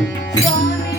Swami.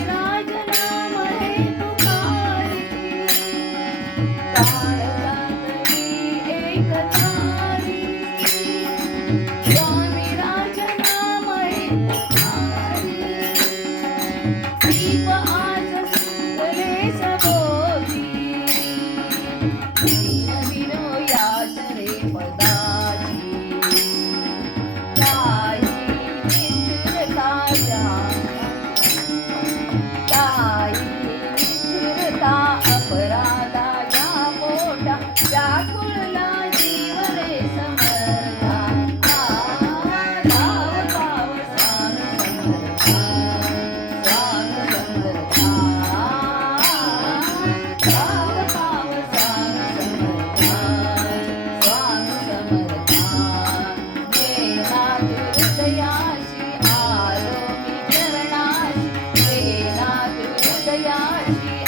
Thank you.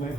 Amen.